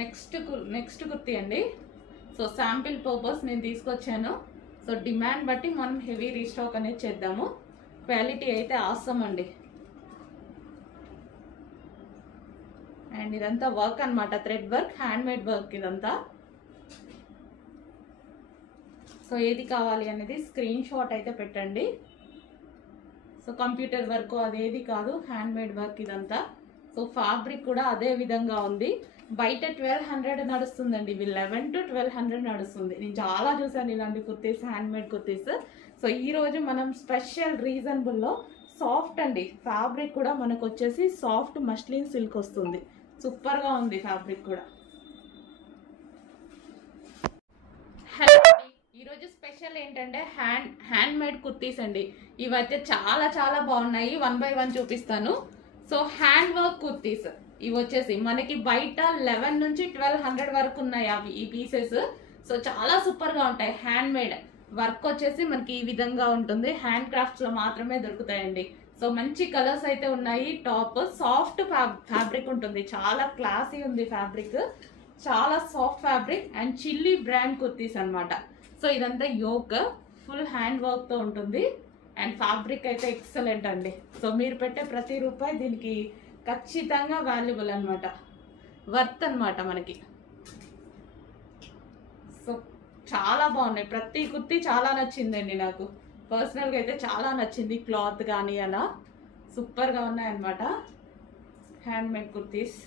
Next kurti అండి. So sample purpose నేను తీసుకొచ్చాను. సో డిమాండ్ బట్టి మనం హెవీ రీస్టాక్ అనేది చేద్దాము. క్వాలిటీ అయితే ఆసమ్ అండి. అండ్ ఇదంతా వర్క్ అనమాట, thread work, hand made work ఇదంతా. సో ఏది కావాలి అనేది స్క్రీన్ షాట్ అయితే పెట్టండి. సో కంప్యూటర్ వర్క్ అదేది కాదు, హ్యాండ్ మేడ్ వర్క్ ఇదంతా. సో ఫ్యాబ్రిక్ కూడా అదే విధంగా ఉంది. బయట 1200 నడుస్తుందండి, ఇవి 11 to 1200 నడుస్తుంది. నేను చాలా చూసాను ఇలాంటి kurtis, hand made kurtis. So ఈరోజు మనం స్పెషల్ రీజనబుల్లో సాఫ్ట్ అండి, ఫ్యాబ్రిక్ కూడా మనకు వచ్చేసి సాఫ్ట్ మస్లిన్ సిల్క్ వస్తుంది. సూపర్గా ఉంది ఫ్యాబ్రిక్ కూడా. హలో అండి, ఈరోజు స్పెషల్ ఏంటంటే హ్యాండ్ మేడ్ కుర్తీస్ అండి. ఇవైతే చాలా చాలా బాగున్నాయి. 1 by 1 చూపిస్తాను. సో హ్యాండ్ వర్క్ కుర్తీస్ ఇవి వచ్చేసి మనకి బయట 11 నుంచి 1200 వరకు ఉన్నాయి అవి ఈ పీసెస్. సో చాలా సూపర్ గా ఉంటాయి. హ్యాండ్ మేడ్ వర్క్ వచ్చేసి మనకి ఈ విధంగా ఉంటుంది. హ్యాండ్ క్రాఫ్ట్స్ లో మాత్రమే దొరుకుతాయండి. సో మంచి కలర్స్ అయితే ఉన్నాయి. టాప్ సాఫ్ట్ ఫ్యాబ్రిక్ ఉంటుంది, చాలా క్లాసీ ఉంది ఫ్యాబ్రిక్, చాలా soft fabric. And chilli brand kurtis అనమాట. సో ఇదంతా యోక్ ఫుల్ హ్యాండ్ వర్క్ తో ఉంటుంది. అండ్ ఫ్యాబ్రిక్ అయితే ఎక్సలెంట్ అండి. సో మీరు పెట్టే ప్రతి రూపాయి దీనికి ఖచ్చితంగా వాల్యుబుల్ అనమాట, వర్త్ అనమాట మనకి. సో చాలా బాగున్నాయి, ప్రతి కుర్తీ చాలా నచ్చిందండి నాకు. పర్సనల్గా అయితే చాలా నచ్చింది. క్లాత్ కానీ అలా సూపర్గా ఉన్నాయన్నమాట హ్యాండ్ మేడ్ కుర్తీస్.